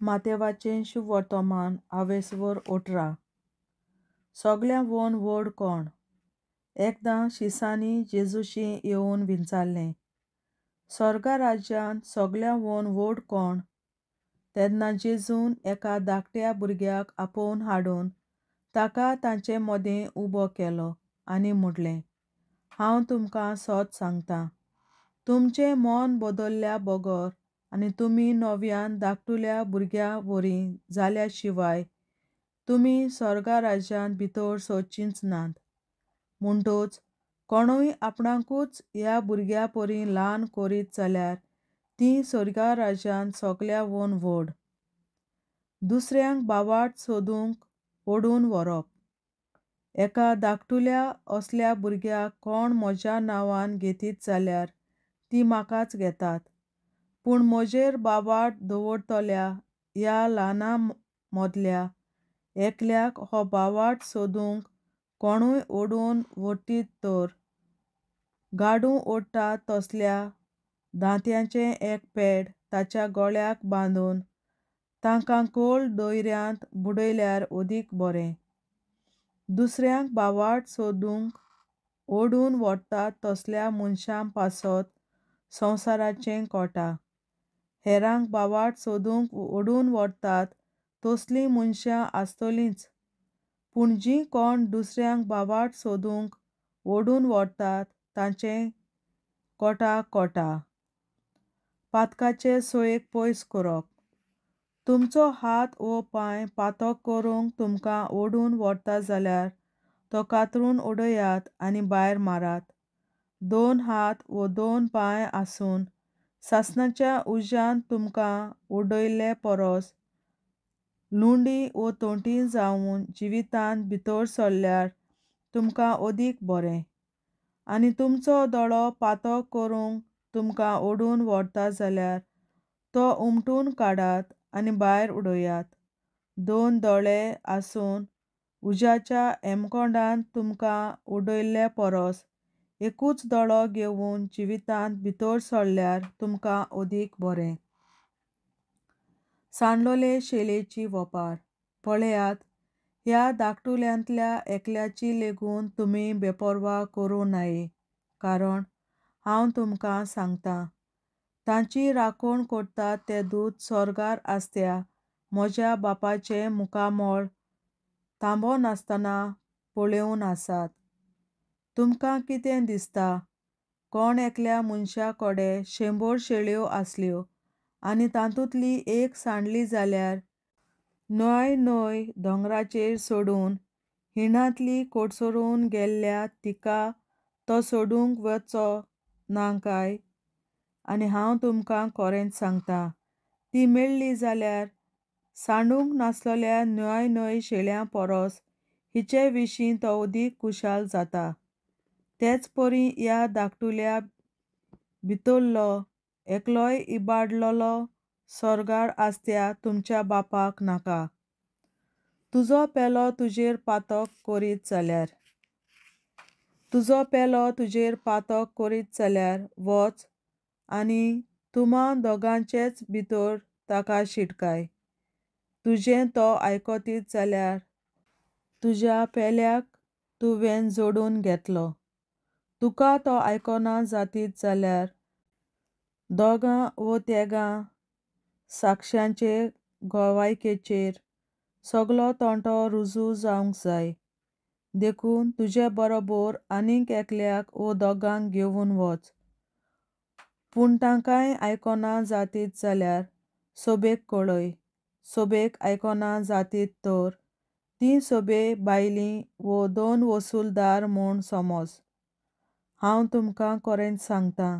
मातेवाचें शुभ वर्तमान आवेसवर 18. सगळ्यां वन व्हड कोण. एकदां शिसांनी जेजूशी येवन विचारलें, स्वर्गा राज्यांत सगळ्यां वन व्हड कोण. तेन्ना जेजून एका धाकट्या भुरग्याक आपोवन हाडून ताका तांचे मदें उबो केलो आनी म्हणलें, हांव तुमकां सत सांगतां, तुमचें मन बदल्ल्या बगर आनी तुमी नव्यान धाकटुल्या भुरग्या वरी जाल्या शिवाय तुमी स्वर्गा राज्यांत भितर सरचींच नात. म्हणटच कोणूय आपणाकूच ह्या भुरग्या परी ल्हान करीत जाल्यार ती स्वर्गा राज्यांत सगळ्या वन व्हड. दुसऱ्यांक बावाट सोदूंक ओडून व्हरप. एका धाकटुल्या असल्या भुरग्याक कोण म्हज्या नांवान घेतीत जाल्यार ती म्हाकाच घेतात. पूण म्हजेर बावाट दवरतल्या ह्या ल्हाना मदल्या एकल्याक हो बावाट सोदूंक कोणूय ओडून व्हरतीत तर गाडूं ओडटा तसल्या दांत्याचें एक पेड ताच्या गळ्याक बांदून तांकां खोल दर्यांत बुडयल्यार ओदीक बरें. दुसऱ्यांक बावाट सोदूंक ओडून व्हरतात तसल्या मनशां पासत संवसाराचें कोटा. हेरांक बावाट सोदूंक ओडून व्हरतात तसलीं मनशां आसतलींच, पूण जीं कोण दुसऱ्यांक बावाट सोदूंक ओडून व्हरतात तांचें कोटा कोटा. पातकाचे सयेक पयस करप. तुमचो हात वो पांय पातक करूंक तुमकां ओडून व्हरता जाल्यार तो कातरून उडयात आनी भायर मारात. दोन हात वो दोन पांय आसून सासणाच्या उज्यांत तुमकां उडयल्ले परस लुंडी वो तोंटी जावन जिवितांत भितर सरल्यार तुमकां ओदीक बरें. आनी तुमचो दोळो पातक करूंक तुमकां ओडून व्हरता जाल्यार तो उमटून काडात आनी भायर उडयात. दोन दोळे आसून उज्याच्या हेमकोंडांत तुमकां उडयल्ले परस एकूच दोळो घेवन जिवितांत भितर सरल्यार तुमकां ओदीक बरें. सांडलोले शेळयेची वोपार. पळयात, ह्या धाकटुल्यांतल्या एकल्याची लेगून तुमी बेपरवा करूं नये, कारण हांव तुमकां सांगतां, तांची राखण करतात ते दूत स्वर्गार आसत्या म्हज्या बापाचें मुखामळ थांबनासतना पळयोवन आसात. तुमकां कितें दिसता, कोण एकल्या मनशा कडेन 100 शेळयो आसल्यो आनी तातूंतली एक सांडली जाल्यार न्हय दोंगराचेर सोडून हिणांतली कोडसरून गेल्ल्या तिका तो सोडूंक वचचो ना काय. आनी हांव तुमकां खरेंच सांगतां, ती मेळ्ळी जाल्यार सांडूंक नासलोल्या न्हय शेळयां परस हिचे विशीं तो ओदीक खुशाल जाता. तेच परी ह्या धाकटुल्या भितरलो एकलोय इबाडलोलो स्वर्गार आसत्या तुमच्या बापाक नाका. तुजो पेलो तुजेर पातक करीत जाल्यार वच आनी तुमां दोगांचेच भितर ताका शिटकाय. तुजें तो आयकतीत जाल्यार तुज्या पेल्याक तुवें जोडून घेतलो. तुका तो आयकना जातीत जाल्यार दोगां वो तेगां साक्षांचे गोवायकेचेर सगलो तोंटो रुजू जावंक जाय. देखून तुजे बरोबर आनीक एकल्याक वो दोगांक घेवन वच. पूण तांकांय आयकना जातीत जाल्यार सोबेक कळय. सोबेक आयकना जातीत तर तीं सोबे भायलीं वो 2 वसूलदार म्हूण समज. हांव तुमकां खरेंच सांगतां,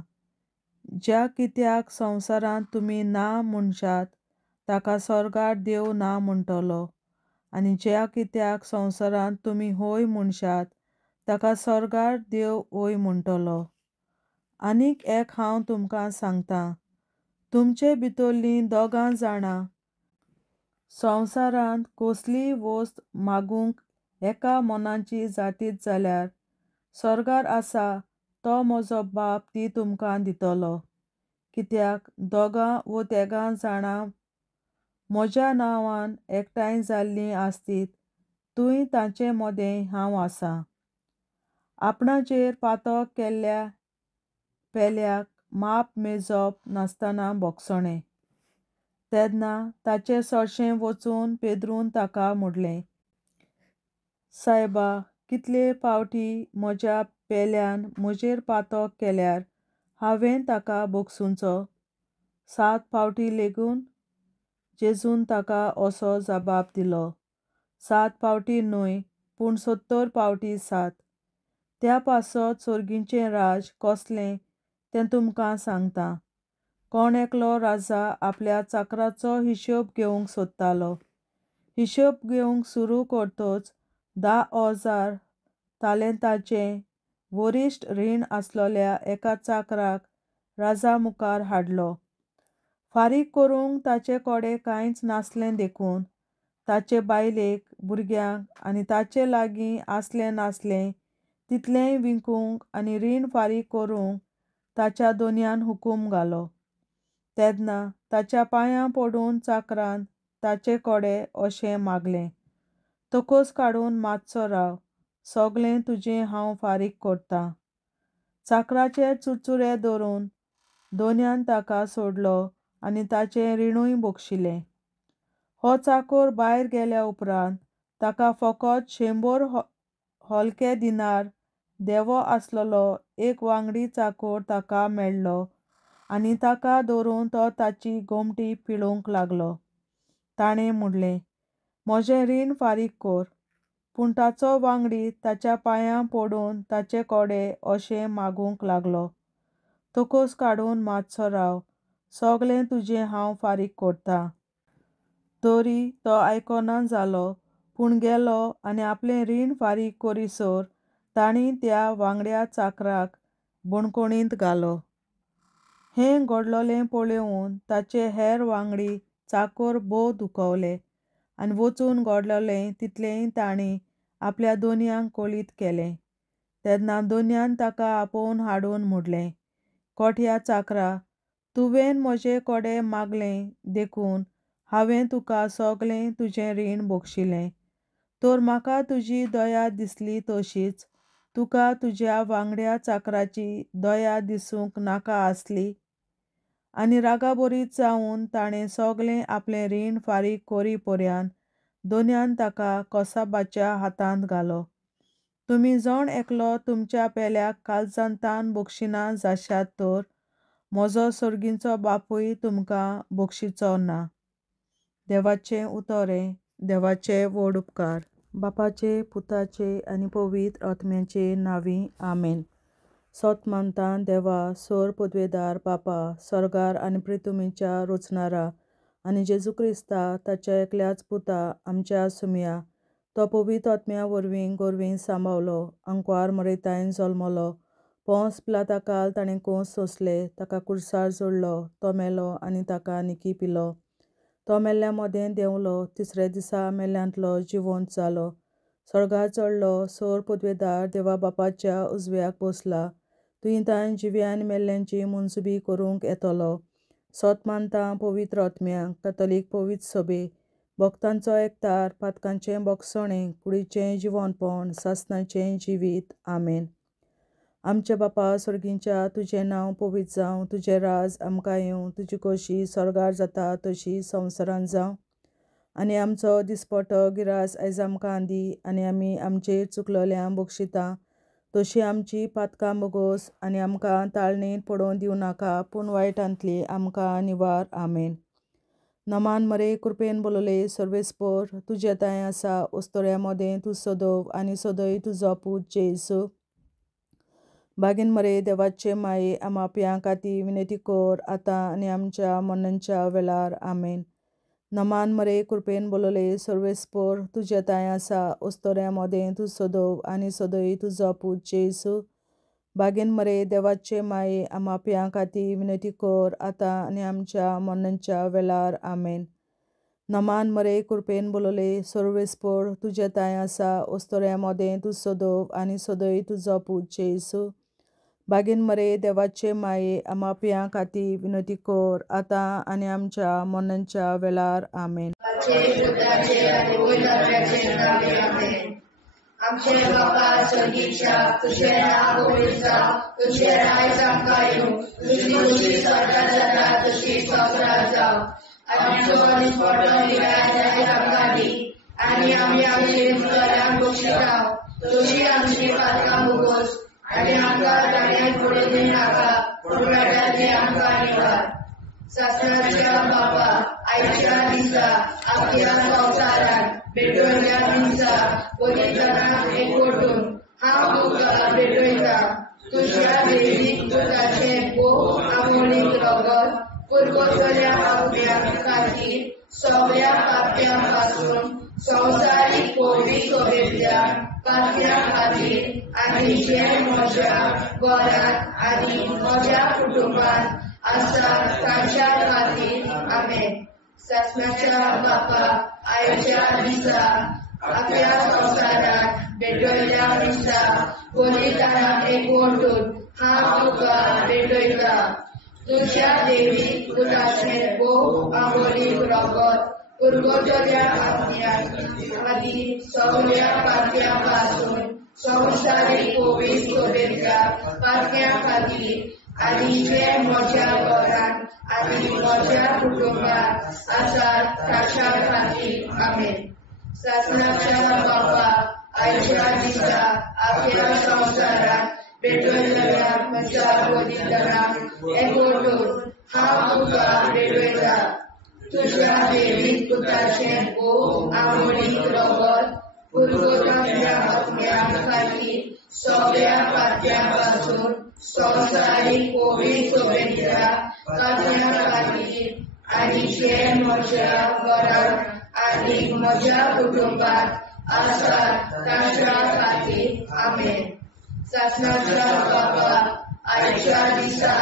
ज्या कित्याक संवसारांत तुमी ना म्हणशात ताका स्वर्गार देव ना म्हणटलो, आनी ज्या कित्याक संवसारांत तुमी हय म्हणशात ताका स्वर्गार देव हय म्हणटलो. आनीक एक हांव तुमकां सांगतां, तुमचे भितरलीं दोगां जाणां संवसारांत कसलीय वस्त मागूंक एका मनाची जातीत जाल्यार स्वर्गार आसा तो म्हजो बाप ती तुमकां दितलो. कित्याक दोगां वो तेगां जाणां म्हज्या नांवान एकठांय जाल्लीं आसतीत थंय तांचे मदें हांव आसां. आपणाचेर पातक केल्ल्या पेल्याक माप मेजप नासतना बोगसणें. तेन्ना ताचें चडशें वचून पेद्रून ताका म्हणलें, सायबा, कितले फावटी म्हज्या पेल्यान म्हजेर पातक केल्यार हांवें ताका बोगसूंचो? 7 फावटी लेगून? जेजून ताका असो जबाब दिलो, 7 फावटी न्हय, पूण 70 फावटी 7. त्या पासत सर्गीचें राज कसलें तें तुमकां सांगता. कोण एकलो राजा आपल्या चाकराचो हिशोब घेवंक सोदतालो. हिशोब घेवंक सुरू करतच 10,000 तालेंताचें वरिश्ट रीण आसलोल्या एका चाकराक राजा मुखार हाडलो. फारीक करूंक ताचे कडेन कांयच नासलें देखून ताचे बायलेक, भुरग्यांक आनी ताचे लागीं आसलें नासलें तितलेंय विकूंक आनी रीण फारीक करूंक ताच्या दोनयान हुकूम घालो. तेन्ना ताच्या पांयां पडून चाकरान ताचे कडेन अशें मागलें, तोकोस काडून मातसो राव, सगलें तुजें हांव फारीक करतां. चाकराचे चुरचुरे धरून दोनयान ताका सोडलो आनी ताचें रिणूय बोगशिलें. हो चाकर भायर गेल्या उपरांत ताका फकत 100 हलके दिनार देवो आसलोलो एक वांगडी चाकर ताका मेळ्ळो आनी ताका धरून तो ताची गोमटी पिळूंक लागलो. ताणें म्हणलें, म्हजें रीण फारीक कर. पूण ताचो वांगडी ताच्या पांयां पडून ताचे कडेन अशें मागूंक लागलो, तोकोस काडून मातसो राव, सगलें तुजें हांव फारीक करतां. तरी तो आयकना जालो, पूण गेलो आनी आपलें रीण फारीक करीसर तांणी त्या वांगड्या चाकराक बणकोणींत घालो. हें घडलोलें पळोवन ताचे हेर वांगडी चाकर भोव दुखवले आनी वचून घडलोलें तितलेंय तांणी आपल्या दोनयांक कळीत केलें. तेन्ना दोनयान ताका आपोवन हाडून म्हणलें, खोट्या चाकरा, तुवें म्हजे कडेन मागलें देखून हांवें तुका सगलें तुजें रीण बोगशिलें. तर म्हाका तुजी दया दिसली तशीच तुका तुज्या वांगड्या चाकराची दया दिसूंक नाका आसली? आनी रागाबरीत जावन ताणें सगलें आपलें रीण फारीक करीपर्यंत दोनयान ताका कोसाबाच्या हातांत घालो. तुमी जण एकलो तुमच्या पेल्याक काळजांतान बोगशिना जाशात तर म्हजो सर्गीचो बापूय तुमकां बोगशिचो ना. देवाचें उतोरें. देवाचे व्हड उपकार. बापाचे, पुताचे आनी पवित्र आत्म्याचे नांवीं. आमेन. सोत मानता देवा, सर पदवेदार बापा, सर्गार आनी पृथ्वीच्या रचणारा आनी जेजू क्रिस्ता ताच्या एकल्याच पुता आमच्या सुमया तो पवित्र आत्म्या वरवीं गोरवीं सांबावलो, अंकवार मरयतायन जल्मलो, पोंस पिलाताकाल ताणें कोंस सोंसले, ताका कुर्सार जोडलो, तो मेलो आनी ताका निकी पिलो. तो मेल्ल्या मदें देंवलो, तिसरे दिसा मेल्ल्यांतलो जिवंत जालो, सर्गार चडलो, सर पदवेदार देवा बापाच्या उजव्याक बसला, थंय ताणें जिव्या आनी मेल्ल्यांची मुनसुबी करूंक येतलो. सोत मानता पवित्र आत्म्याक, कातोलीक पवित्र सभे, भक्तांचो एकठार, पातकांचें बोगसणें, कुडीचें जिवंतपण, सासणाचें जिवीत. आमेन. आमचे बापा सर्गीच्या, तुजें नांव पवित्र जावं, तुजें राज आमकां येवं, तुजी खोशी सर्गार जाता तशी संवसारांत जावं. आनी आमचो दिसपटो गिरास आयज आमकां दी आनी आमी आमचेर चुकलोल्यांक बक्षिता तशी आमची पातकां बोगोस आनी आमकां ताळणेंत पडोवन दिवं नाका, पूण वायटांतली आमकां निवार. आमेन. नमान मरे कृपेन बोलोले सर्वेस्पर, तुजे ताय आसा उस्तोऱ्या मदें तूं सोदोव आनी सोदय तुजो पूत जेसू. बागीन मरे देवाचे माये आमाप्यां खातीर विनंती कर, आतां आनी आमच्या मरणाच्या वेळार. आमेन. नमान मरे कृपेन बोलोले सर्वेस्पर, तुजे ताय आसा उस्तोऱ्या मदें तूं सोदोव आनी सोदय तुजो पूत जेसू. बागीन मरे देवाचे माये आमाप्यां खातीर विनंती कर, आतां आनी आमच्या मरणाच्या वेळार. आमेन. नमान मरे कृपेन बोलोले सर्वेस्पर, तुजे ताय आसा उस्तोऱ्या मदें तूं सोदोव आनी सोदय तुजो पूत जेसू. बागेन मरे देवाचे माये आम्हा पियां खाती विनंती कर आता आनी आमच्या मरणाच्या वेळार आमेन. आमचे बापा स्वर्गीच्या तुझे नाव पवित्र जावं, तुझे राज्य आमकां येवं, तुझी खुशी स्वर्गात जाता तशी संवसारात जावं. आमचो दिसपट्टो निराय आमकां दी आनी आमी आमचे मुखारांक बक्षितांव, तुझी आमची पातकां भोगोस आनी आमकां दाण्याक पडूं दिनाका, पूण वाटाची आमकां निवार. शास्त्राच्या बापा आयच्या दिसा आपल्या संवसारात भेटवल्या दिसा पवित्रांक एकवटून हांव तुका भेटयता. तुझ्या दैवीक पुताचें भोव आमोणीक रगत पुरगोतल्या आपल्या खातीर सगळ्या पाप्यां पासून संवसारीक पवित्र सोबेतल्या पाप्यां खातीर आनी जे म्हज्या घरांत आनी म्हज्या कुटुंबांत आसा तांच्या खातीर आमेन. शासनाच्या बापा आयच्या दिसा आपल्या संवसारात भेटयल्या दिसा पवित्रांक एकवटून हांव तुका भेटयता. तुझ्या दैवीक पुताचें भोव आमोणीक रगत पुरगोतल्या आपल्या खातीर सगळ्या पाप्यां पासून संवसारीक पवित्र सोबेतल्या पाप्यां खातीर आनी जे म्हज्या घरांत आनी म्हज्या कुटुंबांत आसात तांच्या खातीर आमेन. शासनाच्या बापा आयच्या दिसा आपल्या संवसारात भेटयल्या म्हज्या पवित्रांक एकवटून हांव तुका भेटयता. तुझ्या दैवीक पुताचें भोव आमोणीक रगत पुरगोतल्या आपल्या खातीर सगळ्या पाप्यां पासून संवसारीक पवित्र सोबेतल्या पाप्यां खातीर आनी जे म्हज्या घरांत आनी म्हज्या कुटुंबांत आसात तांच्या खातीर आमेन. शासनाच्या बापा आयच्या दिसा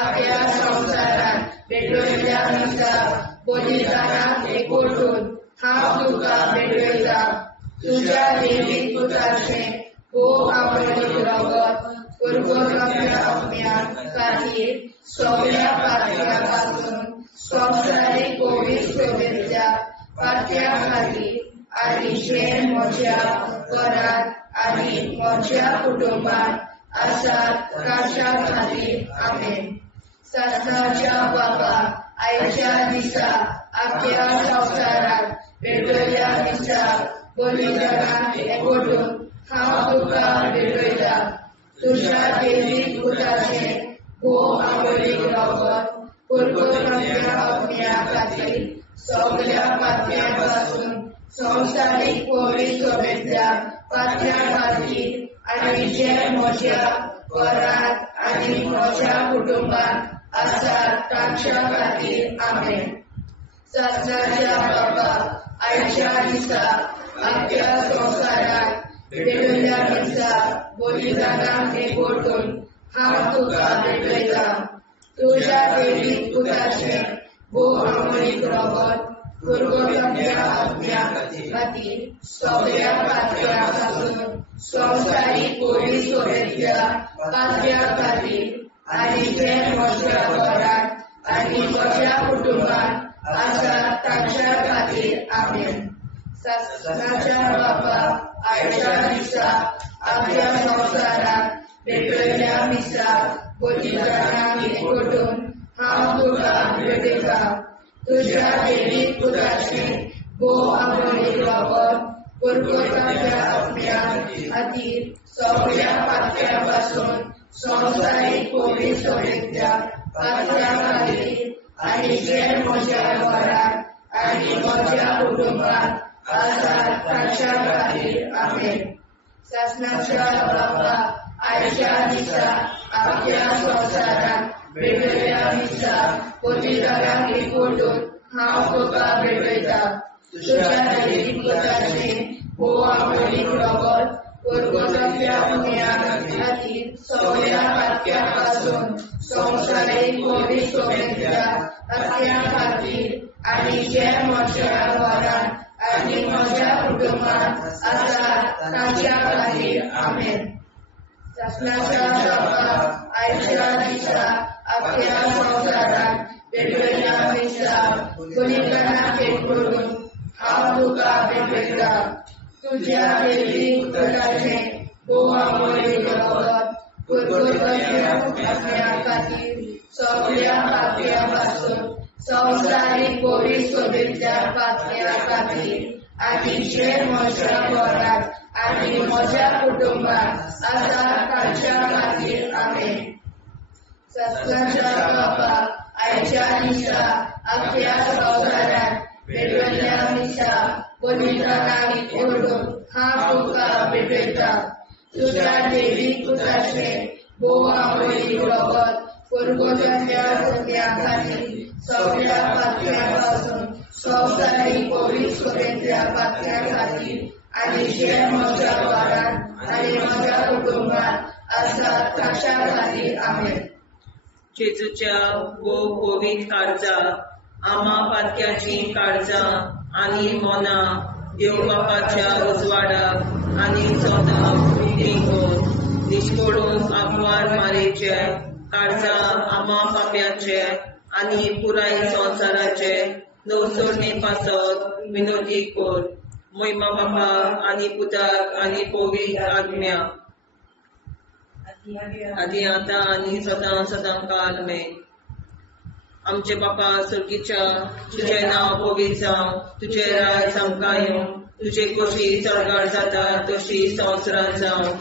आपल्या संवसारात भेटयल्या दिसा पवित्रांक एकवटून हांव तुका भेटयता. तुझ्या दैवीक पुताचें भोव आमोणीक रगत पुरगोतल्या आपल्या खातीर सगळ्या पाप्यां पासून संवसारीक पवित्र सोबेतल्या पाप्यां खातीर आनी जे म्हज्या घरांत आनी म्हज्या कुटुंबांत आसात तांच्या खातीर आमेन. शासनाच्या बापा आयच्या दिसा आपल्या संवसारात भेटयल्या दिसा पवित्रांक एकवटून हांव तुका भेटयता. तुझ्या दैवीक पुताचें भोव आमोणीक रगत पुरगोतल्या आपल्या खातीर सगळ्या पाप्यां पासून संवसारीक पवित्र सोबेतल्या पाप्यां खातीर आनी जे म्हज्या घरांत आनी म्हज्या कुटुंबांत आसात तांच्या खातीर आमेन. शासनाच्या बापा आयच्या दिसा आपल्या संवसारात भेटयल्या दिसा पवित्रांक एकवटून हांव तुका भेटयता. तुझ्या दैवीक पुताचें भोव आमोणीक रगत पुरगोतल्या आपल्या खातीर सगळ्या पाप्यां पासून संवसारीक पवित्र सोबेतल्या पाप्यां खातीर आनी जे म्हज्या घरांत आनी म्हज्या कुटुंबांत आसात तांच्या खातीर आमेन. शासनाच्या बापा आयच्या दिसा आपल्या संवसारात भेटयल्या दिसा पवित्रांक एकवटून हांव तुका भेटयता. तुझ्या दैवीक पुताचें भोव आमोणीक रगत पुरगोतल्या आपल्या खातीर सगळ्या पाप्यां पासून संवसारीक पवित्र सोबेतल्या पाप्यां खातीर आनी जे म्हज्या घरांत आनी म्हज्या कुटुंबांत आसात तांच्या खातीर आमेन. शासनाच्या बापा आयच्या दिसा आपल्या संवसारात भेटयल्या दिसा पवित्रांक एकवटून हांव तुका भेटयता. तुझ्या दैवीक पुताचें भोव आमोणीक रगत पुरगोतल्या आपल्या खातीर सगळ्या पाप्यां पासून संवसारीक पवित्र सोबेतल्या पाप्यां खातीर आनी जे म्हज्या घरांत आनी म्हज्या कुटुंबांत आसात तांच्या खातीर आमेन. ससनाच्या बाबा आयच्या दिशा अख्ख्या संसारात वेगवेगळ्या दिशा गुणीकरणा करून हांव तुका भेटयता तुझ्या देवी पुत्राचे बोवामोरी जगत असण्या खातीर सगळ्या पातळ्यापासून संवसारीक कोविड सोबेतल्या पातळ्या खातीर आधीचे म्हज्या घरात आनी म्हज्या कुटुंबात आसा तांच्या खातीर आमेन. सत्वाच्या बाबा आयच्या दिसा अख्ख्या संवसारात वेगवेगळ्या दिशा बलिदानाक ओडून हांव तुका भेटयता तुझ्या देवी पुत्राचे बोवामोरी रगत पुरगोजाच्या सगळ्या खातीर सगळ्या पातळ्यापासून संवसारीक कोविड सोबेतल्या पातळ्या खातीर आनी जे म्हज्या घरात आनी म्हज्या कुटुंबात आसा तांच्या खातीर आमेन. जेजूच्या कोविड काळजा आमा पातक्याची काळजां आनी मोना देव बापाच्या उजवाडाक आनी सदांच देखून निश्कोडून आग्वार मारेचे काळजा आमा पाप्याचे आनी पुराय संवसाराचे नवसोडणे पासत विनोदी कोर महिमा बापा आनी पुताक आनी पवित्र आत्म्या आदी आतां आनी सदां सदां काल आमेन. आमचे बापा सर्गीच्या तुझे नांव पवित्र जावं तुझे राज आमकां येवं तुझे कशी चडगाड जाता तशी संवसारांत जावं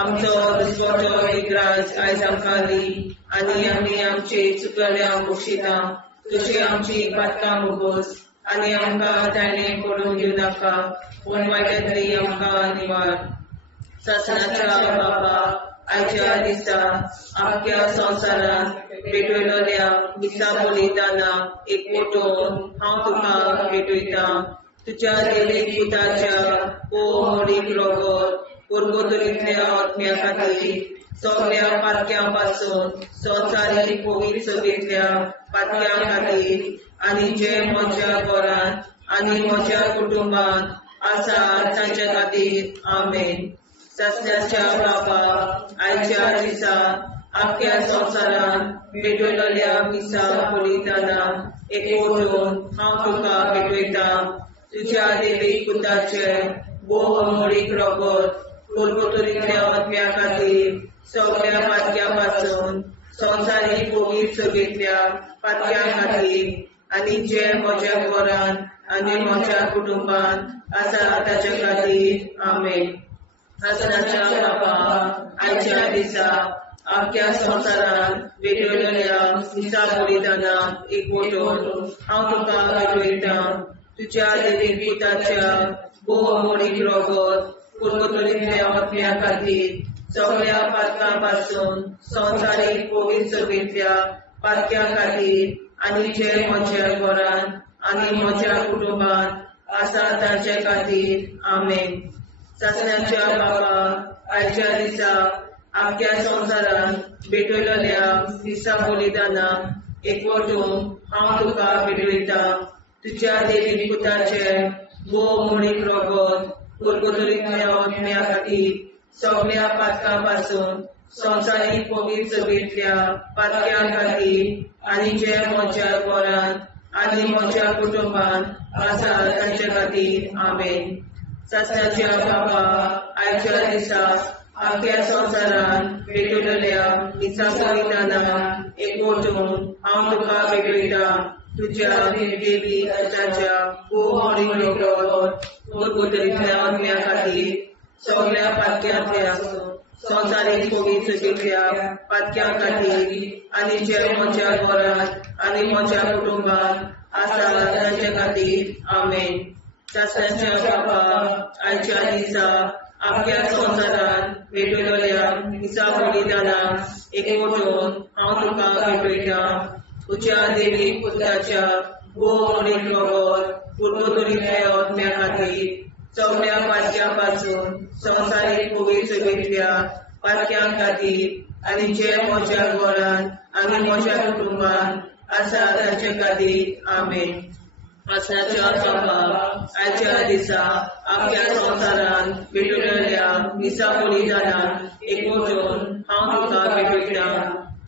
आमचो दिसवटो विग्राज आयज आमकां दी आनी आमी आमचे चुकल्यांक बक्षिता तशी आमची पातकां मुगोस आनी आमकां ताणें पडून दिवं नाका पूण वायटांतली आमकां निवार. सासणाच्या बापा आयच्या दिसा आख्ख्या संवसारांत भेटयलोल्या दिसा बलिदाना एकवटून हांव तुका भेटयता तुज्या देवीक पुताच्या मोडीक रगत पुरगोतरींतल्या आत्म्या खातीर सगळ्या पातक्यां पासून संवसारीक कोविड सभेंतल्या पातक्यां खातीर आनी जे म्हज्या घरांत आनी म्हज्या कुटुंबांत आसा तांच्या खातीर आमेन. सस्याच्या बापा आयच्या दिसा आख्ख्या संवसारांत भेटयलोल्या दिसा बलिदाना एकवटून हांव तुका भेटयता तुज्या देवीक पुताचे मोडीक रगत पुरगोतरींतल्या आत्म्या खातीर सगळ्या पातक्यां पासून संवसारीक कोविड सभेंतल्या पातक्यां खातीर आनी जे म्हज्या घरांत आनी म्हज्या कुटुंबांत आसा ताच्या खातीर आमेन. सासणाच्या बापा आयच्या दिसा आख्ख्या संवसारांत भेटयलोल्या दिसा बलिदाना एकवटून हांव तुका भेटयता तुज्या देवीक पुताच्या मोडीक रगत पुरगोतरींतल्या आत्म्या खातीर सगळ्या पातकां पासून संवसारीक कोविड सभेंतल्या पातक्यां खातीर आनी जे म्हज्या घरांत आनी म्हज्या कुटुंबांत आसा तांचे खातीर आमेन. सासणाच्या बापा आयच्या दिसा आख्ख्या संवसारांत भेटयलोल्या दिसा बलिदाना एकवटून हांव तुका भेटयता तुज्या देवीक पुताचे मोडीक रगत पुरगोतरींतल्या आत्म्या खातीर सगळ्या पातकां पासून संवसारीक कोविड सभेंतल्या पातक्यां खातीर आनी जे म्हज्या घरांत आनी म्हज्या कुटुंबांत आसा तांचे खातीर आमेन. सासणाच्या बापा आयच्या दिसा आख्ख्या संवसारांत भेटयलोल्या दिसा बलिदाना एकवटून हांव तुका भेटयता तुज्या देवीक पुताच्या मोडीक रगत पुरगोतरींतल्या आत्म्या खातीर सगळ्या पातक्यांतल्या संवसारीक कोविड सभेंतल्या पातक्यां खातीर आनी जे म्हज्या घरांत आनी म्हज्या कुटुंबांत आसा तांचे खातीर आमेन. सासणाच्या बापा आयच्या दिसा आख्ख्या संवसारांत भेटयलोल्या दिसा बलिदाना एकवटून हांव तुका भेटयता तुज्या देवीक पुताच्या मोडीक रगत पुरगोतरींतल्या आत्म्या खातीर सगळ्या पातक्यां पासून संवसारीक कोविड सभेंतल्या पातक्यां खातीर आनी जे म्हज्या घरांत आनी म्हज्या कुटुंबांत आसा तांचे खातीर आमेन. आसनाच्या बाबा आयच्या दिसा आपल्या संवसारान भेटलेल्या मिसा बलिदानान एकवटून हांव तुका भेटयता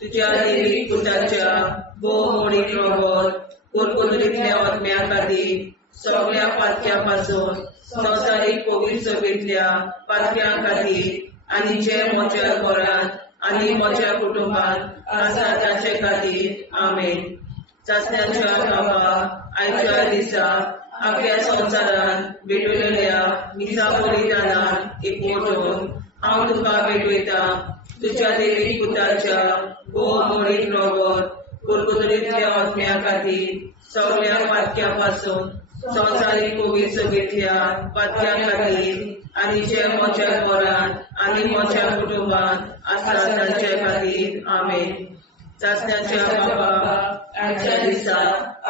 तुझ्या देवीक पुताच्या भोव मोडीक रगत कुरकुंतलींतल्या आत्म्या खातीर सगळ्या पातक्या पासून संवसारीक पवित्र सभेंतल्या पातक्यां खातीर आनी जे म्हज्या घरांत आनी म्हज्या कुटुंबांत आसा ताचे खातीर आमेन. चाचण्याच्या बाबा आयच्या दिसा आपल्या संवसारान भेटलेल्या मिसा बलिदानान एकवटून हांव तुका भेटयता तुझ्या देवीक पुताच्या भोव मोडीक रगत कुरकुंतलींतल्या आत्म्या खातीर सगळ्या पातक्या पासून संवसारीक पवित्र सभेंतल्या पातक्यां खातीर आनी जे म्हज्या घरांत आनी म्हज्या कुटुंबांत आसा तांचे खातीर आमेन. चाचण्याच्या बाबा आयच्या दिसा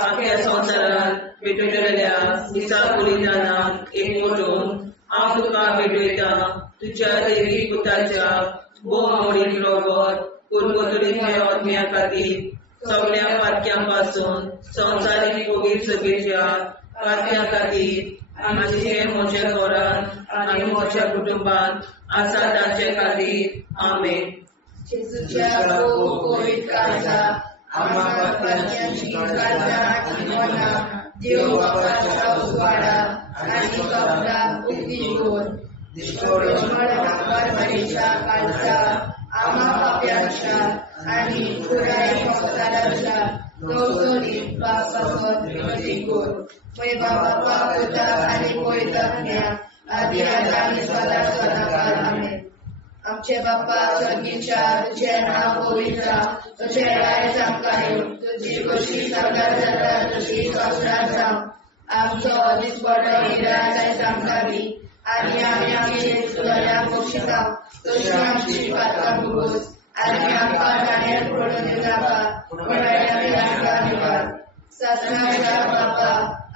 आपल्या संवसारान भेटलेल्या मिसा बलिदानान एकवटून हांव तुका भेटयता तुझ्या देवीक पुताच्या भोव मोडीक रगत कुरकुंतलींतल्या आत्म्या खातीर सगळ्या पातक्यां पासून संवसारीक पवित्र सभेच्या पातक्यां खातीर आनी जे म्हज्या घरांत आनी म्हज्या कुटुंबांत आसा तांचे खातीर आमेन. जेजूच्या पवित्र काळजा आम्हा पातक्यांची काळजा आनी मना देव बापाच्या उजवाडा आनी कपडाक उक्ती दोर दिसपडून मरणाच्या काळजा आम्हा पाप्यांच्या आनी पुराय संवसाराच्या नवसरीत पापावर विनंती कर. पळय बाबा पुता आनी पवित्रात्म्या आदी आनी सदा सदाकाळ आमेन. आमचे बापा स्वर्गीच्या तुझे नाव पवित्र तुझे राय आमकां येवं तुजी कशी सरकार जाता तशी संसारांत जावं. आमचो दिसपडो हिराय आयज आमकां दी आनी आमी आमचे सुदारणाक बक्षिता तशी आमची पातकां भोगोस आनी आमकां गाण्यार पडून दिनाका पूण आमी आमकां निवार. सत्नाच्या बापा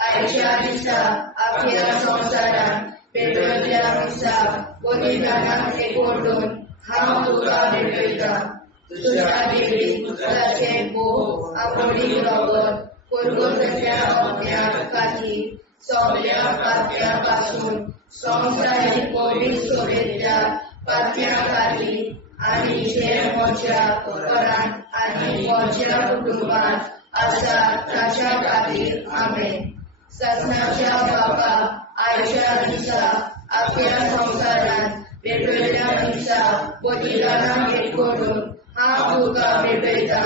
आयच्या दिसा आपल्या संवसारान भेटलेल्या मिसा बलिदानान एकवटून हांव तुका भेटयता तुझ्या देवीक पुताचे भोव मोडीक रगत कुरकुंतलींतल्या आत्म्या खातीर सगळ्या पातक्यां पासून संवसारीक पवित्र सभेच्या पातक्यां खातीर आनी जे म्हज्या घरांत आनी म्हज्या कुटुंबांत आसा ताच्या खातीर आमेन. सत्नाच्या बापा आयच्या दिसा आपल्या संवसारान भेटलेल्या मिसा बलिदानान एकवटून हांव तुका भेटयता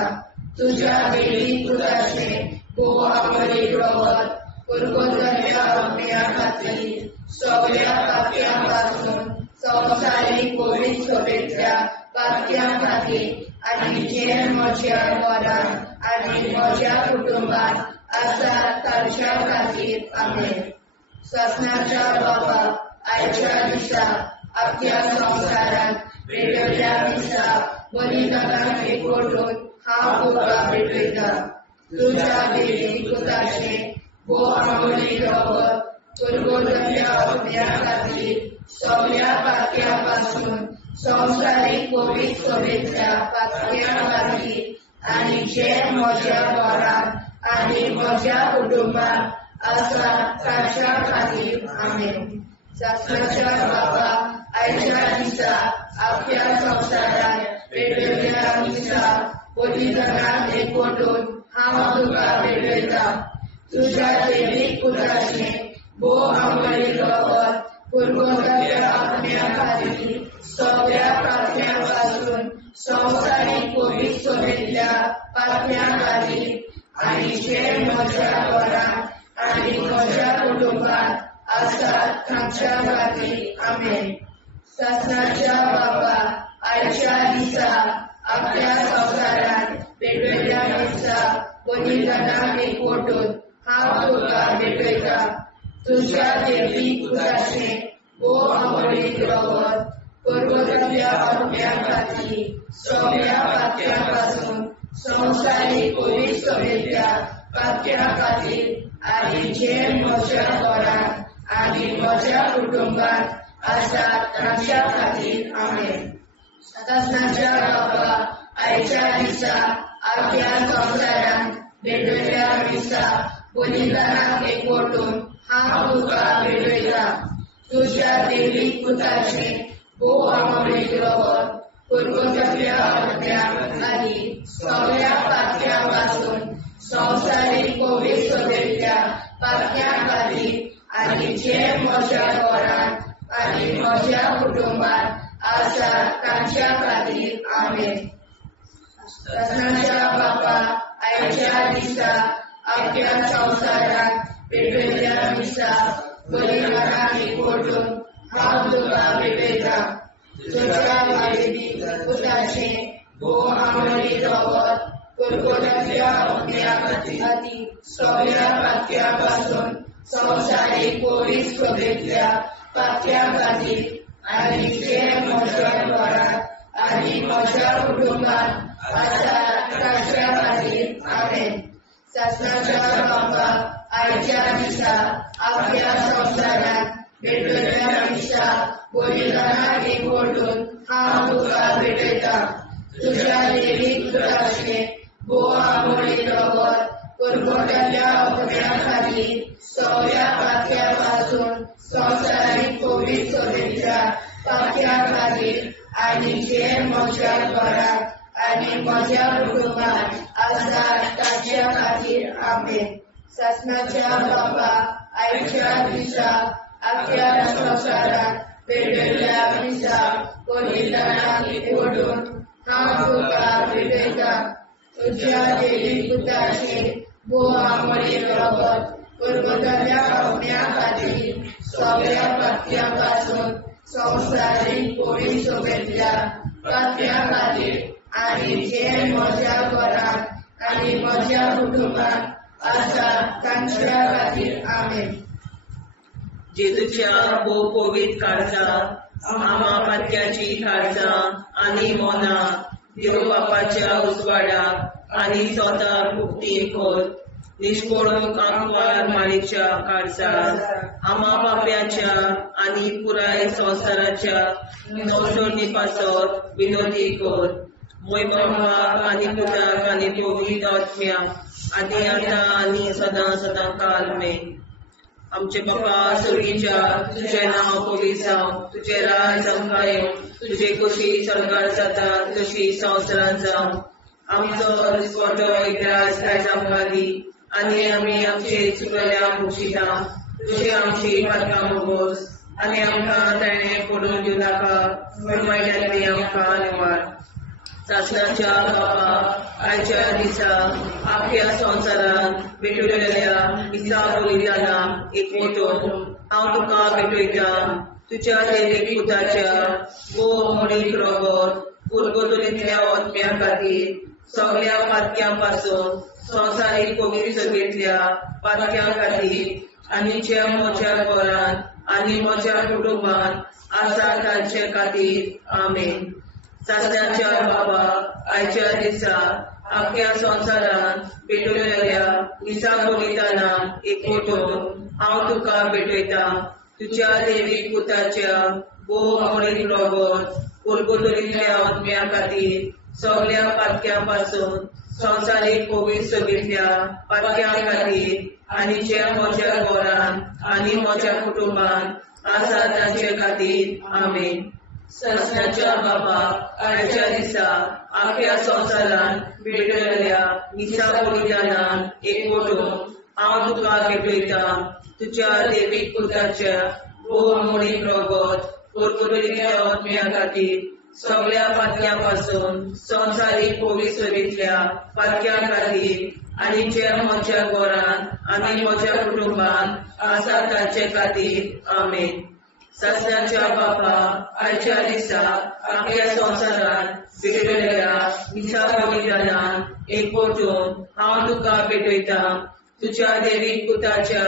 तुझ्या देवीक पुताचे भोव मोडीक रगत कुरकुंतलींतल्या आत्म्या खातीर सगळ्या पातक्यां पासून संवसारीक पवित्र सभेच्या पातक्यां खातीर आनी जे म्हज्या घरांत आनी म्हज्या कुटुंबांत आसा तांच्या खातीर आमेन. सत्नाच्या बापा आयच्या दिसा आपल्या संवसारान भेटलेल्या मिसा बलिदानान एकवटून हांव तुका भेटयता तुझ्या देवीक पुताचे भोव मोडीक रगत कुरकुंतलींतल्या आत्म्या खातीर सगळ्या पातक्यां पासून संवसारीक पवित्र सभेच्या पातक्यां खातीर आनी जे म्हज्या घरांत आनी म्हज्या कुटुंबांत आसा तांच्या खातीर आमेन. सत्नाच्या बापा आयच्या दिसा आपल्या संवसारान भेटलेल्या मिसा बलिदानान एकवटून हांव तुका भेटयता तुझ्या देवीक पुताचे भोव मोडीक रगत कुरकुंतलींतल्या आत्म्या खातीर सगळ्या पातक्यां पासून संवसारीक पवित्र सभेच्या पातक्यां खातीर आनी जे म्हज्या घरांत आनी म्हज्या कुटुंबांत आसा तांच्या खातीर आमेन. सत्नाच्या बापा आयच्या दिसा आपल्या संवसारान भेटलेल्या मिसा बलिदानान एकवटून हांव तुका भेटयता तुझ्या देवीक पुताचे भोव मोडीक रगत कुरकुंतलींतल्या आत्म्या खातीर सगळ्या पातक्यां पासून संवसारीक पवित्र सभेच्या पातक्यां खातीर आनी जे म्हज्या घरांत आनी म्हज्या कुटुंबांत आसा तांच्या खातीर आमेन. सत्नाच्या बापा आयच्या दिसा आपल्या संवसारान भेटलेल्या मिसा बलिदानाक एकवटून हांव तुका भेटयता तुज्या दैवीक पुताचे भोव अमरीक रगत कुरकुरच्या अर्ध्याक आनी सगळ्या पातक्या पासून संवसारीक कोवीड सोबेतल्या पातक्या खातीर आनी जे म्हज्या घरांत आनी म्हज्या कुटुंबात आसा तांच्या खातीर आमेन. सणाच्या बापा आयच्या दिसा अख्ख्या संवसाराक भेटयल्या दिसा बलिदानाक एकवटून हांव तुका भेटयता तुज्या दैवीक पुताचे भोव अमरीक रगत कुरकुरच्या अर्ध्या खातीर सगळ्या पातक्या पासून संवसारीक कोवीड सोबेतल्या पातक्या खातीर आनी जे म्हज्या घरांत आनी म्हज्या कुटुंबात आसा तांच्या खातीर आमेन. सणाच्या बापा आयच्या दिसा अख्ख्या संवसाराक भेटयल्या दिसा बलिदानाक एकवटून हांव तुका भेटयता तुज्या दैवीक पुताचे भोव अमरीक रगत कुरकुरच्या अर्ध्या खातीर सगळ्या पातक्या पासून संवसारीक कोवीड सोबेतल्या पातक्या खातीर आनी जे म्हज्या घरांत आनी म्हज्या कुटुंबात आसा तांच्या खातीर आमेन. सणाच्या बापा आयच्या दिसा अख्ख्या संवसाराक भेटयल्या दिसा बलिदानाक एकवटून हांव तुका भेटयता तुज्या दैवीक पुताचे भोव अमरीक रगत कुरकुरच्या अर्ध्या खातीर सगळ्या पातक्या पासून संवसारीक कोवीड सोबेतल्या पातक्या खातीर आनी जे म्हज्या घरांत आनी म्हज्या कुटुंबात आसा तांच्या खातीर आमेन. जेजूच्या भोव कोवीड काळजा आमा पातक्याची काळजां आनी मोना देव बापाच्या उजवाडाक आनी स्वता मुक्ती कोर निष्पळूंक आंकवार माळेच्या काळजार आमा बाप्याच्या आनी पुराय संवसाराच्या मोसोडणी पासत विनोदी कोर मोय बापाक आनी पुताक आनी पवित्र आत्म्याक आदी आतां आनी सदां सदां काल मेन. आमचे बापा सुर्गीच्या तुझे नांव पवित्र जावं तुझे राज आमकां येवं तुझे कशी सरकार जाता तशी संवसारांत जावं आमचो दिसवटो एकदांच आयज आमकां दी आनी आमी आमचे चुकल्यांक बक्षिता तुजी आमची पातकां भोगोस आनी आमकां ताणें पडून दिवं नाका पूण वायट्यांतली आमकां निवार. सणाच्या बापा आयच्या दिसा अख्ख्या संवसारांत भेटयल्या दिसा बलिदानाक एकवटून हांव तुका भेटयता तुज्या दैवीक पुताच्या भोव अमरीक रगत कुरकुरच्या अर्ध्या खातीर सगळ्या पातक्यां पासून संवसारीक कोवीड सोबेतल्या पातक्या खातीर आनी जे म्हज्या घरांत आनी म्हज्या कुटुंबात आसा तांचे खातीर आमेन. सणाच्या बापा आयच्या दिसा अख्ख्या संवसारांत भेटयल्या दिसा बलिदानाक एकवटून हांव तुका भेटयता तुज्या दैवीक पुताच्या भोव अमरीक रगत कुरकुरच्या अर्ध्या खातीर सगळ्या पातक्या पासून संवसारीक कोवीड सोबेतल्या पातक्या खातीर आनी जे म्हज्या घरांत आनी म्हज्या कुटुंबात आसा तांचे खातीर आमेन. सणाच्या बापा आयच्या दिसा अख्ख्या संवसारांत भेटयल्या दिसा बलिदानाक एकवटून हांव तुका भेटयता तुज्या दैवीक पुताच्या भोव अमरीक रगत कुरकुरच्या अर्ध्या खातीर सगळ्या पातक्या पासून संवसारीक कोवीड सोबेतल्या पातक्या खातीर आनी जे म्हज्या घरांत आनी म्हज्या कुटुंबात आसा तांचे खातीर आमेन. सणाच्या बापा आयच्या दिसा अख्ख्या संवसारांत भेटयल्या दिसा बलिदानाक एकवटून हांव तुका भेटयता तुज्या दैवीक पुताच्या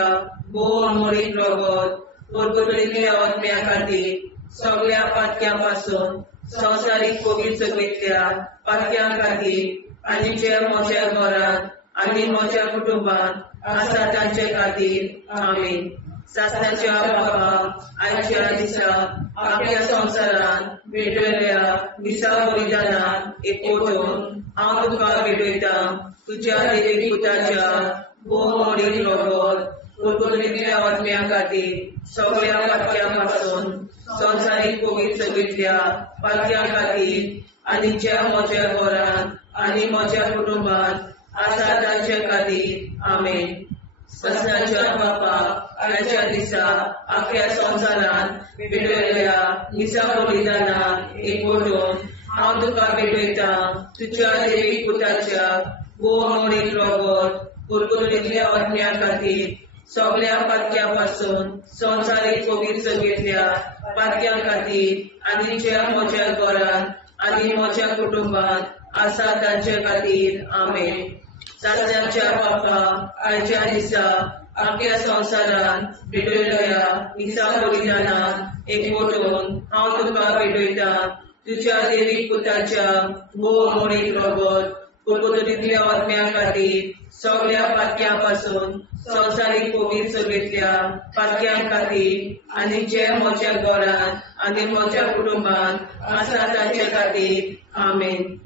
भोव अमरीक रगत कुरकुरच्या अर्ध्या खातीर सगळ्या पातक्या पासून संवसारीक कोवीड सोबेतल्या पातक्या खातीर आनी जे म्हज्या घरांत आनी म्हज्या कुटुंबात आसा तांचे खातीर आमेन. सणाच्या बापा आयच्या दिसा अख्ख्या संवसारांत भेटयल्या दिसा बलिदानाक एकवटून हांव तुका भेटयता तुज्या दैवीक पुताच्या मोडीक रगत कुरकुरीतल्या आत्म्या खातीर सगळ्या पातक्यां पासून संवसारीक पवित्र सगळ्या पातक्यां खातीर आनी ज्या म्हज्या घरांत आनी म्हज्या कुटुंबांत आसा तांचे खातीर आमेन. ससनाच्या बापा आयच्या दिसा आख्या संवसारांत भेटयल्या मिसा बलिदानाक एकवटून हांव तुका भेटयता तुज्या देवीक पुताच्या मोडीक रगत कुरकुरीतल्या आत्म्या खातीर सगळ्या पातक्यां पासून संवसारीक पवित्र सगळ्या पातक्यां खातीर आनी ज्या म्हज्या घरांत आनी म्हज्या कुटुंबांत आसा तांचे खातीर आमेन. ससनाच्या बापा आयच्या दिसा आख्या संवसारांत भेटयल्या मिसा बलिदानाक एकवटून हांव तुका भेटयता तुज्या देवीक पुताच्या मोडीक रगत कुरकुरीतल्या आत्म्या खातीर सगळ्या पातक्यां पासून संवसारीक पवित्र सगळ्या पातक्यां खातीर आनी जे म्हज्या घरांत आनी म्हज्या कुटुंबांत आसा तांचे खातीर आमेन.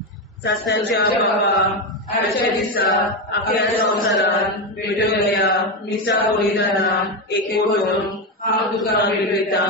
ससनाच्या बापा आयच्या दिसा आख्या संवसारांत भेटयल्या मिसा बलिदानाक एकवटून हांव तुका भेटयता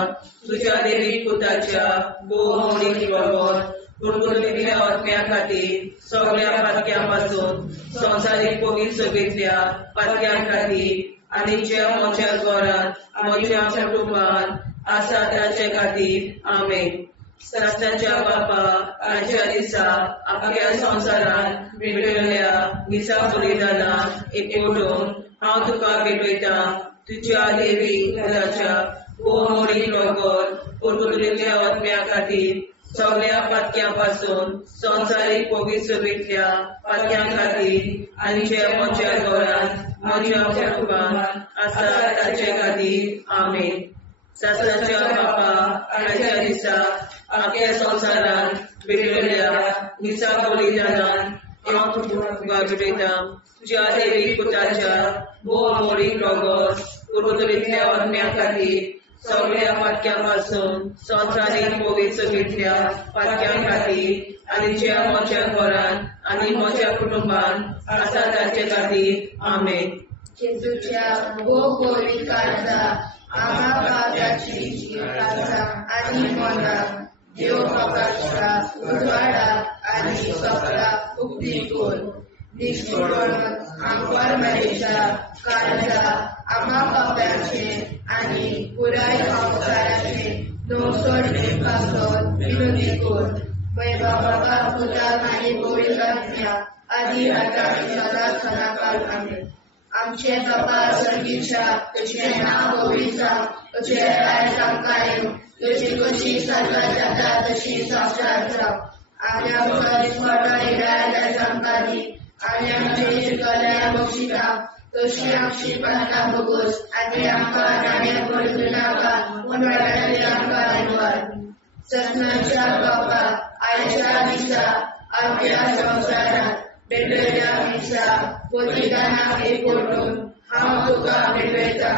तुज्या देवीक पुताच्या मोडीक रगत कुरकुरीतल्या आत्म्या खातीर सगळ्या पातक्यां पासून संवसारीक पवित्र सगळ्या पातक्यां खातीर आनी ज्या म्हज्या घरांत म्हज्या कुटुंबांत आसा तांचे खातीर आमेन. ससनाच्या बापा आयच्या दिसा आख्या संवसारांत भेटयल्या मिसा बलिदानाक एकवटून हांव तुका भेटयता तुज्या देवीक पुताच्या मोडीक रगत कुरकुरीतल्या आत्म्या खातीर सगळ्या पातक्यां पासून संवसारीक पवित्र सगळ्या पातक्यां खातीर आनी जे म्हज्या घरांत म्हज्या कुटुंबांत आसा तांचे खातीर आमेन. ससनाच्या बापा आयच्या दिसा आख्या संवसारांत भेटयल्या मिसा बलिदानाक हांव तुका भेटयता तुज्या देवीक पुताच्या मोडीक रगत कुरकुरीतल्या आत्म्या खातीर सगळ्या पातक्यां पासून संवसारीक पवित्र सगळ्या पातक्यां खातीर आनी ज्या म्हज्या घरांत आनी म्हज्या कुटुंबांत आसा तांचे खातीर आमेन. जेजूच्या पवित्र काळजा आम्हा पापाची काळजा आनी मना देव बापाच्या उजवाडा आनी सपना उक्ती कर. निष्ठुरण आमकां मेळच्या काळजा आम्हा पापाचे आनी पुराय संवसाराचे नवसोडे पासून विनोदी कर. बाबा पुताक आनी पवित्र आत्म्या आदी आतां आनी सदांच सदांकाळ आमेन. आमचे बाबा सर्गीच्या तुझे नाव पवित्र तुझे राय आमकां तुझी कशी सजा जाता तशी संवसारांत राव. आनी आमकां दिसपट्टा राय आमकां दी आनी आमचे शिकल्या बक्षिता तशी आमची प्रार्थना भोगोस आनी आमकां नाण्या पडूं नाका पूण वायटांतल्यान आमकां वाचय. ससनाच्या बापा आयच्या दिसा आख्या संवसारांत भेटयल्या मिसा बलिदानाक एकवटून हांव तुका भेटयता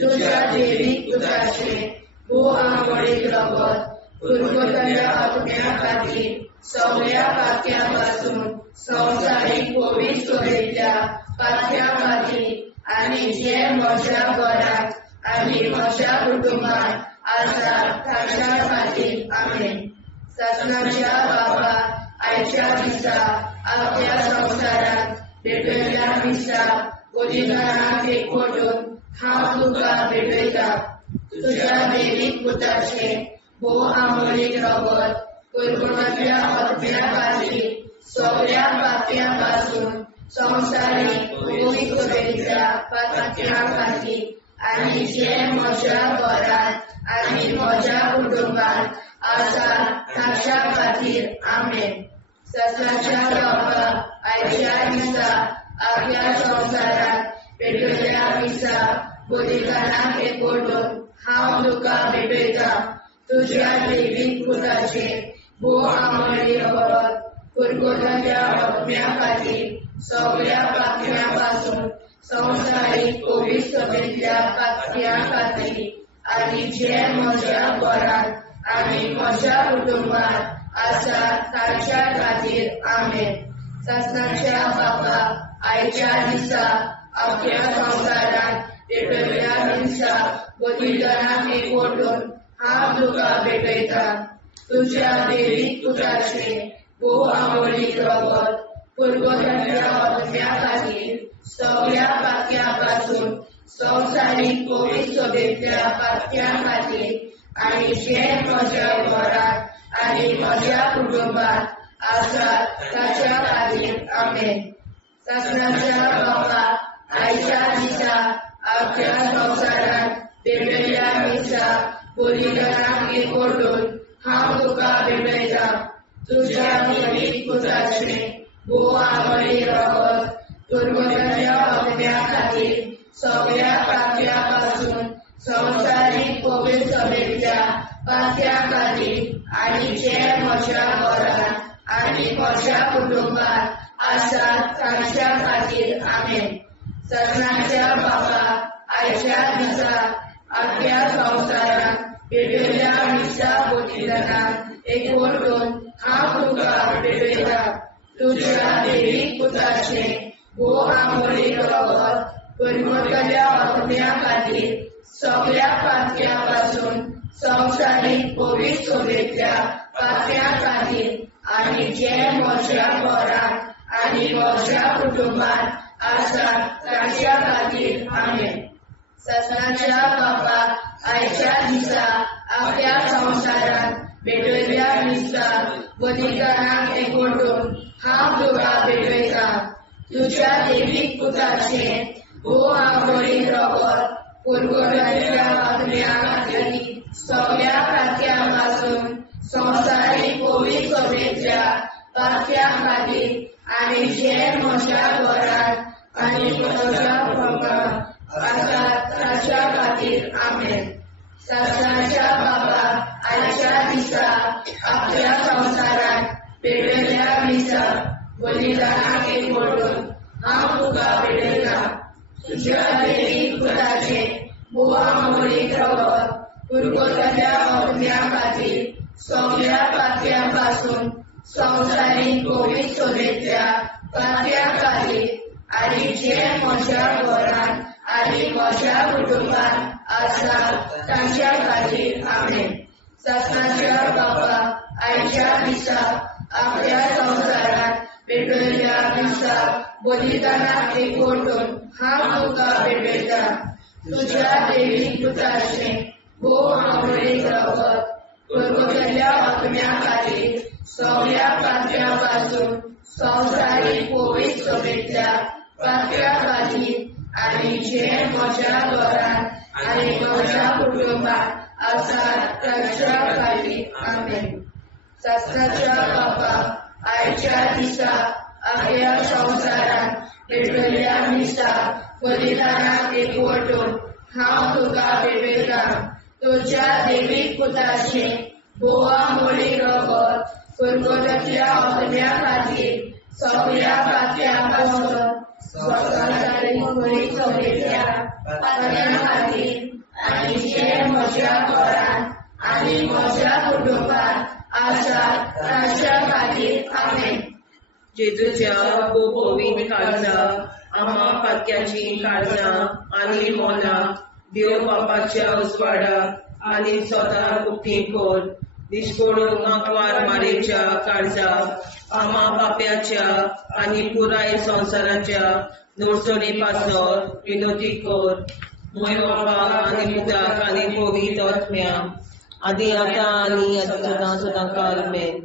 तुज्या देवीक पुताचे मोडीक रगत कुरकुरीतल्या आत्म्या खातीर सगळ्या पातक्यां पासून संवसारीक पवित्र सगळ्या पातक्यां खातीर आनी जे म्हज्या घरांत आनी म्हज्या कुटुंबांत आसा तांच्या खातीर आमेन. ससनाच्या बापा आयच्या दिसा आख्या संवसारांत भेटयल्या मिसा बलिदानाक एकवटून हांव तुका भेटयता तुज्या देवीक पुताचे मोडीक रगत कुरकुरीतल्या आत्म्या खातीर सगळ्या पातक्यां पासून संवसारीक पवित्र सगळ्या पातक्यां खातीर आनी जे म्हज्या घरांत आनी म्हज्या कुटुंबांत आसा तांच्या खातीर आमेन. ससनाच्या बापा आयच्या दिसा आख्या संवसारांत भेटयल्या मिसा बलिदानाक एकवटून हांव तुका भेटयता तुज्या देवीक पुताचे मोडीक रगत कुरकुरीतल्या आत्म्या खातीर सगळ्या पातक्यां पासून संवसारीक पवित्र सगळ्या पातक्यां खातीर आनी जे म्हज्या घरांत आनी म्हज्या कुटुंबांत आसा तांच्या खातीर आमेन. ससनाच्या बापा आयच्या दिसा अख्ख्या संवसारात पेटयल्या हिंसा बलिदानाक एकवटून हांव तुका भेटयता. तुज्या देवीक पुताचे भोव आवडीक रगत पुर्वजांच्या आत्म्या खातीर सगळ्या पातक्यां पासून संवसारीक पवित्र सभेंतल्या पातक्यां खातीर आनी जे म्हज्या घरांत आनी म्हज्या कुटुंबात आसात ताच्या खातीर आमेन. सगळ्यांच्या बाबा आयच्या दिसा अख्ख्या संवसारात पेटयल्या हिंसा बलिदानाक एकवटून हांव तुका भेटयता. तुज्या देवीक पुताचे भोव आवडीक रगत पुर्वजांच्या आत्म्या खातीर सगळ्या पातक्यां पासून संवसारीक पवित्र सभेंतल्या पातक्यां खातीर आनी जे म्हज्या घरांत आनी म्हज्या कुटुंबात आसात तांच्या खातीर आमेन. सगळ्यांच्या बाबा आयच्या दिसा अख्ख्या संवसारात पेटयल्या हिंसा बलिदानाक एकवटून हांव तुका भेटयता. तुज्या देवीक पुताचे भोव आवडीक रगत पुर्वजांच्या आत्म्या खातीर सगळ्या पातक्यां पासून संवसारीक पवित्र सभेंतल्या पातक्यां खातीर आनी जे म्हज्या घरांत आनी म्हज्या कुटुंबात आसात तांच्या खातीर आमेन. सगळ्यांच्या बाबा आयच्या दिसा अख्ख्या संवसारात पेटयल्या हिंसा बलिदानाक एकवटून हांव तुका भेटयता. तुज्या देवीक पुताचे भोव आवडीक रगत पुर्वजांच्या आत्म्या खातीर सगळ्या पातक्यां पासून संवसारीक पवित्र सभेंतल्या पातक्यां खातीर आनी जे म्हज्या घरांत आनी म्हज्या कुटुंबात आसात ताच्या खातीर आमेन. सगळ्यांच्या बाबा आयच्या दिसा अख्ख्या संवसारात पेटयल्या हिंसा बलिदानाक एकवटून हांव तुका भेटयता. तुज्या देवीक पुताचे भोव आवडीक रगत पुर्वजांच्या आत्म्या खातीर सगळ्या पातक्यां पासून संवसारीक पवित्र सभेंतल्या पातक्यां खातीर आनी जे म्हज्या घरांत आनी म्हज्या कुटुंबात आसात तांच्या खातीर आमेन. सगळ्यांच्या बाबा आयच्या दिसा अख्ख्या संवसारात पेटयल्या हिंसा बलिदानाक एकवटून हांव तुका भेटयता. तुज्या देवीक पुताचे भोव आवडीक रगत पुर्वजांच्या आत्म्या खातीर सगळ्या पातक्यां पासून संवसारीक पवित्र सभेंतल्या पातक्यां खातीर आनी जे म्हज्या घरांत आनी म्हज्या कुटुंबात आसात तांच्या खातीर आमेन. सगळ्यांच्या बाबा आयच्या दिसा अख्ख्या संवसारात पेटयल्या हिंसा बलिदानाक एकवटून हांव तुका भेटयता. तुज्या देवीक पुताचे भोव आवडीक रगत पुर्वजांच्या आत्म्या खातीर सगळ्या पातक्यां पासून संवसारीक पवित्र सभेंतल्या पातक्यां खातीर आनी जे म्हज्या घरांत आनी म्हज्या कुटुंबात आसात तांच्या खातीर आमेन. जेजूच्या पवित्र काळजा आम्हा पातक्याची काळजा आनी मोना देव बापाच्या उजवाडाक आनी स्वता उक्ती कोर. दिसपडून आंकवार मारेच्या काळजा आम्हा पाप्याच्या आनी पुराय संवसाराच्या नोडसणी पासर विनोदी कोर. मोय बापा आनी पुताक आनी पवित्र आत्म्या आदी आतां आनी सदां सदां काल आमेन.